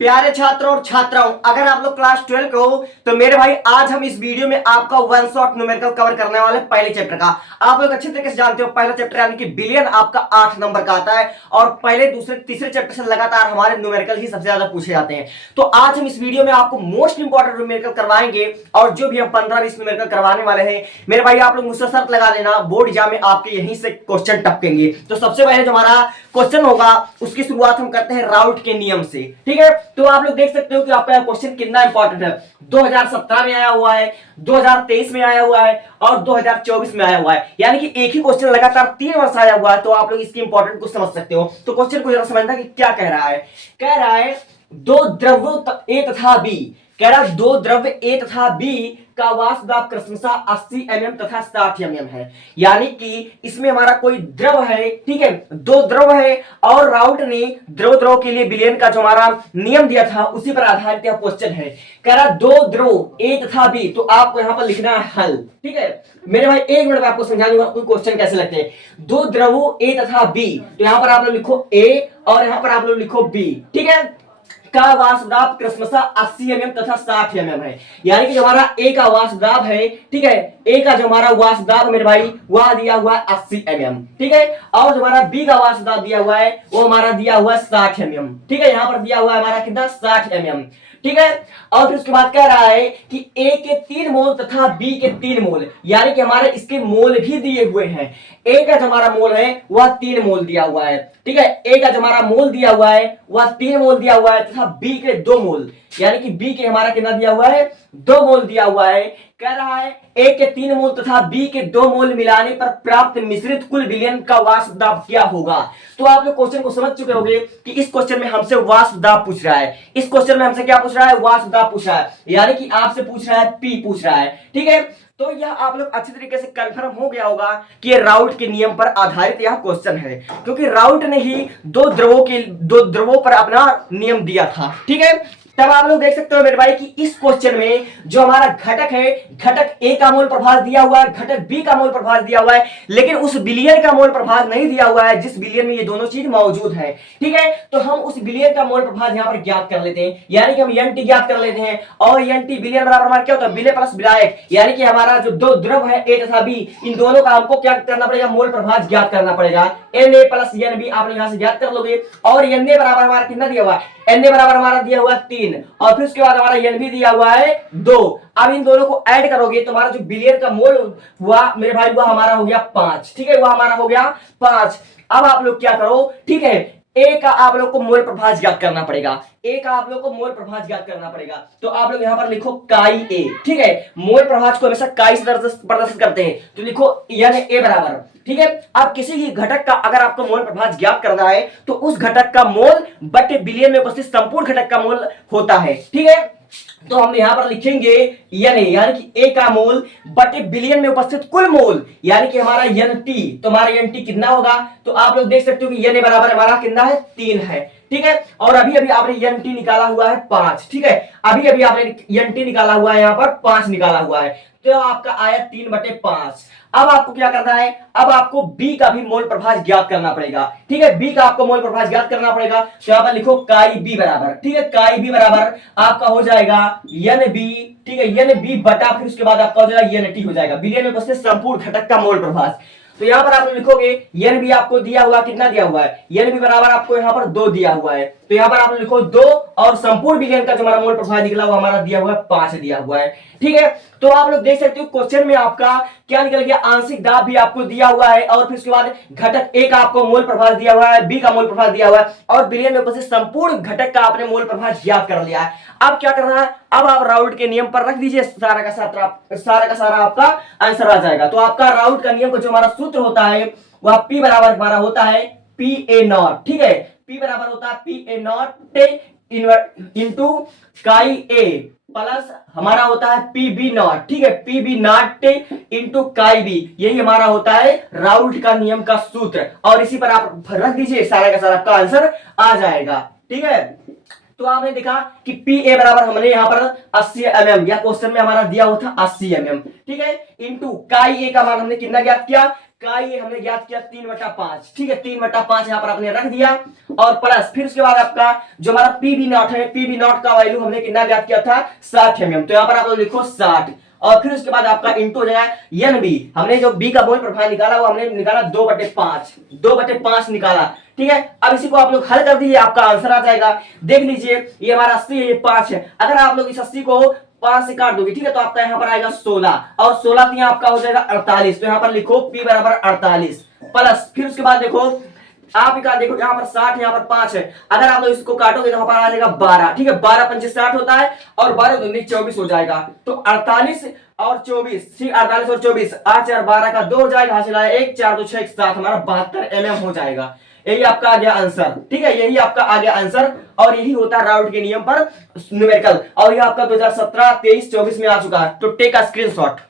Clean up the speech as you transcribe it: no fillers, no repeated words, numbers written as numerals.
प्यारे छात्रों और छात्राओं, अगर आप लोग क्लास 12 के हो तो मेरे भाई आज हम इस वीडियो में आपका वन शॉट न्यूमेरिकल कवर करने वाले पहले चैप्टर का। आप लोग अच्छी तरीके से जानते हो पहला चैप्टर यानी कि बिलियन आपका 8 नंबर का आता है और पहले दूसरे तीसरे चैप्टर से लगातार हमारे न्यूमेरिकल ही सबसे ज्यादा पूछे जाते हैं। तो आज हम इस वीडियो में आपको मोस्ट इंपॉर्टेंट न्यूमेरिकल करवाएंगे और जो भी हम 15-20 न्यूमेरिकल करवाने वाले हैं मेरे भाई आप लोग मुझसे शर्त लगा लेना, बोर्ड एग्जाम में आपके यहीं से क्वेश्चन टपकेंगे। तो सबसे पहले जो हमारा क्वेश्चन होगा उसकी शुरुआत हम करते हैं राउट के नियम से। ठीक है, तो आप लोग देख सकते हो कि आपका क्वेश्चन कितना इंपॉर्टेंट है। 2017 में आया हुआ है, 2023 में आया हुआ है और 2024 में आया हुआ है, यानी कि एक ही क्वेश्चन लगातार 3 वर्ष आया हुआ है। तो आप लोग इसकी इंपॉर्टेंट को समझ सकते हो। तो क्वेश्चन को जरा समझना कि क्या कह रहा है। कह रहा है दो द्रव्य ए तथा बी, कह रहा है दो द्रव्य ए तथा बी का वाष्पदाब क्रमशः 80 mm तथा 60 mm है। यानी कि इसमें हमारा कोई द्रव है, ठीक है, दो द्रव है और राउट ने द्रव द्रव के लिए विलयन का जो हमारा नियम दिया था उसी पर आधारित यह क्वेश्चन है। कह रहा दो द्रव ए तथा बी, तो आपको यहां पर लिखना है हल। ठीक है मेरे भाई, एक मिनट में आपको समझा दूंगा क्वेश्चन कैसे लगते हैं। दो द्रवों ए तथा बी, तो यहां पर आप लोग लिखो ए और यहां पर आप लोग लिखो बी, ठीक है, का वाष्पदाब क्रमशः 80 mm तथा 60 mm है। यानी कि जो हमारा ए का वाष्पदाब है, ठीक है, ए का जो हमारा वाष्पदाब मेरे भाई वह दिया हुआ है 80 mm, ठीक है, और जो हमारा बी का वाष्पदाब दिया हुआ है वो हमारा दिया हुआ है 60 mm, ठीक है, यहां पर दिया हुआ है हमारा कितना 60 mm, ठीक है। और फिर उसके बाद कह रहा है कि ए के 3 मोल तथा बी के 3 मोल, यानी कि हमारे इसके मोल भी दिए हुए हैं। ए का जो हमारा मोल है वह 3 मोल दिया हुआ है, ठीक है, ए का जो हमारा मोल दिया हुआ है वह 3 मोल दिया हुआ है तथा बी के 2 मोल, यानी कि बी के हमारा कितना दिया हुआ है 2 मोल दिया हुआ है। कह रहा है ए के 3 मोल तथा बी के 2 मोल मिलाने पर प्राप्त मिश्रित कुल विलयन का वाष्पदाब क्या होगा। तो आप लोग क्वेश्चन को समझ चुके होंगे कि इस क्वेश्चन में हमसे वाष्पदाब पूछ रहा है। इस क्वेश्चन में हमसे क्या पूछ रहा है, वाष्पदाब पूछ रहा है, यानी कि आपसे पूछ रहा है पी पूछ रहा है, ठीक है। तो यह आप लोग अच्छी तरीके से कंफर्म हो गया होगा कि ये राउट के नियम पर आधारित यह क्वेश्चन है, क्योंकि राउट ने ही दो द्रवों पर अपना नियम दिया था, ठीक है। तब आप लोग देख सकते हो मेरे भाई कि इस क्वेश्चन में जो हमारा घटक है, घटक ए का मोल प्रभाव दिया हुआ है, घटक बी का मोल प्रभाव दिया हुआ है, लेकिन उस विलयन का मोल प्रभाव नहीं दिया हुआ है जिस विलयन में ये दोनों चीज मौजूद है, ठीक है। तो हम उस विलयन का मोल प्रभाव यहां पर ज्ञात कर लेते हैं, यानी कि हम एन ज्ञात कर लेते हैं। और एन विलयन बराबर हमारा क्या होता है, विलय प्लस विलायक, यानी कि हमारा जो दो द्रव है ए तथा बी, इन दोनों का हमको क्या करना पड़ेगा, मोल प्रभाव ज्ञात करना पड़ेगा। N A plus N B आप यहां से ज्ञात कर लोगे और एन ए बराबर हमारा कितना दिया हुआ है, एन ए बराबर हमारा दिया हुआ है 3 और फिर उसके बाद हमारा एन बी दिया हुआ है 2। अब इन दोनों को ऐड करोगे तो हमारा जो विलयन का मोल हुआ मेरे भाई वह हमारा हो गया 5, ठीक है, वह हमारा हो गया 5। अब आप लोग क्या करो, ठीक है, ए का आप लोग को मोल प्रभाव ज्ञात करना पड़ेगा, ए का आप लोग को मोल प्रभाव ज्ञात करना पड़ेगा। तो आप लोग यहां पर लिखो काई ए, ठीक है, मोल प्रभाव को हमेशा काई से प्रदर्शित करते हैं, तो लिखो एन ए बराबर, ठीक है। अब किसी भी घटक का अगर आपको मोल प्रभाव ज्ञात करना है तो उस घटक का मोल बटे विलयन में उपस्थित संपूर्ण घटक का मोल होता है, ठीक है। तो हम यहां पर लिखेंगे एन ए, यानी कि ए का मोल बटे विलयन में उपस्थित कुल मोल, यानी कि हमारा एन टी, तो हमारा एन टी कितना होगा, तो आप लोग देख सकते हो कि एन ए बराबर हमारा कितना है 3 है, ठीक है। और अभी अभी आपने एन टी निकाला हुआ है 5, ठीक है, अभी अभी आपने एन टी निकाला हुआ है, यहां पर 5 निकाला हुआ है, तो आपका आया 3/5। अब आपको क्या करना है, अब आपको बी का भी मोल प्रभाव ज्ञात करना पड़ेगा, ठीक है, बी का आपको मोल प्रभाव ज्ञात करना पड़ेगा। तो यहां पर लिखो काई बी बराबर, ठीक है, काई बी बराबर आपका हो जाएगा एन बी, ठीक है, एन बी बटा फिर उसके बाद आपका हो जाएगा एन टी हो जाएगा, विलयन में उपस्थित संपूर्ण घटक का मोल प्रभाव। तो यहां पर आप लिखोगे एन बी आपको दिया हुआ कितना दिया हुआ है, एन बी बराबर आपको यहां पर 2 दिया हुआ है, तो यहां पर आप लिखो 2 और संपूर्ण विलयन का जो हमारा मोल प्रभाव निकला हुआ हमारा दिया हुआ है 5 दिया हुआ है, ठीक है। तो आप लोग देख सकते हो क्वेश्चन में आपका क्या निकल गया, आंशिक दाब भी आपको दिया हुआ है और फिर उसके बाद घटक ए का आपको मोल प्रभाव दिया हुआ है, बी का मोल प्रभाव दिया हुआ है और विलयन में उपस्थित संपूर्ण घटक का आपने मोल प्रभाव ज्ञात कर लिया है। अब क्या करना है, अब आप राउट के नियम पर रख दीजिए, सारा का सारा आपका आंसर आ जाएगा। तो आपका राउट का नियम का जो हमारा सूत्र होता है वह पी बराबर हमारा होता है पी ए नॉट, ठीक है, पी बराबर होता है पी ए नॉट इंटू काई ए प्लस हमारा होता है पी बी नॉट, ठीक है, पी बी नॉट इंटू काई बी, यही हमारा होता है राउट का नियम का सूत्र। और इसी पर आप रख दीजिए, सारा का सारा आपका आंसर आ जाएगा, ठीक है। तो आपने देखा कि पी ए बराबर हमने यहां पर 80 mm, या क्वेश्चन में हमारा दिया हुआ था 80 mm, ठीक है, इंटू काई ए का मान हमने कितना ज्ञात किया, का ये हमने ज्ञात किया 3/5। ठीक है, 3/5 यहाँ पर आपने रख दिया और प्लस फिर उसके बाद आपका जो हमारा पीवी नॉट है, पीवी नॉट का वैल्यू हमने कितना ज्ञात किया था 60 mm। तो यहाँ पर आप लोग लिखो 60 और फिर उसके बाद आपका इंटू हो जाएगा एन बी। हमने जो बी का मोल प्रोफाइल निकाला वो हमने निकाला 2/5, 2/5 निकाला। ठीक है, अब इसी को आप लोग हल कर दीजिए, आपका आंसर आ जाएगा। देख लीजिए ये हमारा 80 है, ये 5 है। अगर आप लोग इस 80 को 5 से काट दोगे, ठीक है, तो आपका यहाँ पर आएगा 16 और 16 यहाँ आपका हो जाएगा 48। तो यहाँ पर लिखो P बराबर 48 प्लस फिर उसके बाद देखो आप का देखो यहाँ पर 60 यहाँ पर 5 है। अगर आप लोग इसको काटोगे तो यहाँ पर आ जाएगा 12। ठीक है, 12 पंचे 60 होता है और 12 दूनी 24 हो जाएगा। तो 48 और 24, ठीक, 48 और 24, 8 4 12 का 2 हो जाएगा, हासिल आया 1 4 2 6 7, हमारा 72 mm हो जाएगा। यही आपका आ गया आंसर। ठीक है, यही आपका आ गया आंसर और यही होता है राउट के नियम पर न्यूमेरिकल। और ये आपका 2017 23 24 में आ चुका है। तो टेक अ स्क्रीनशॉट।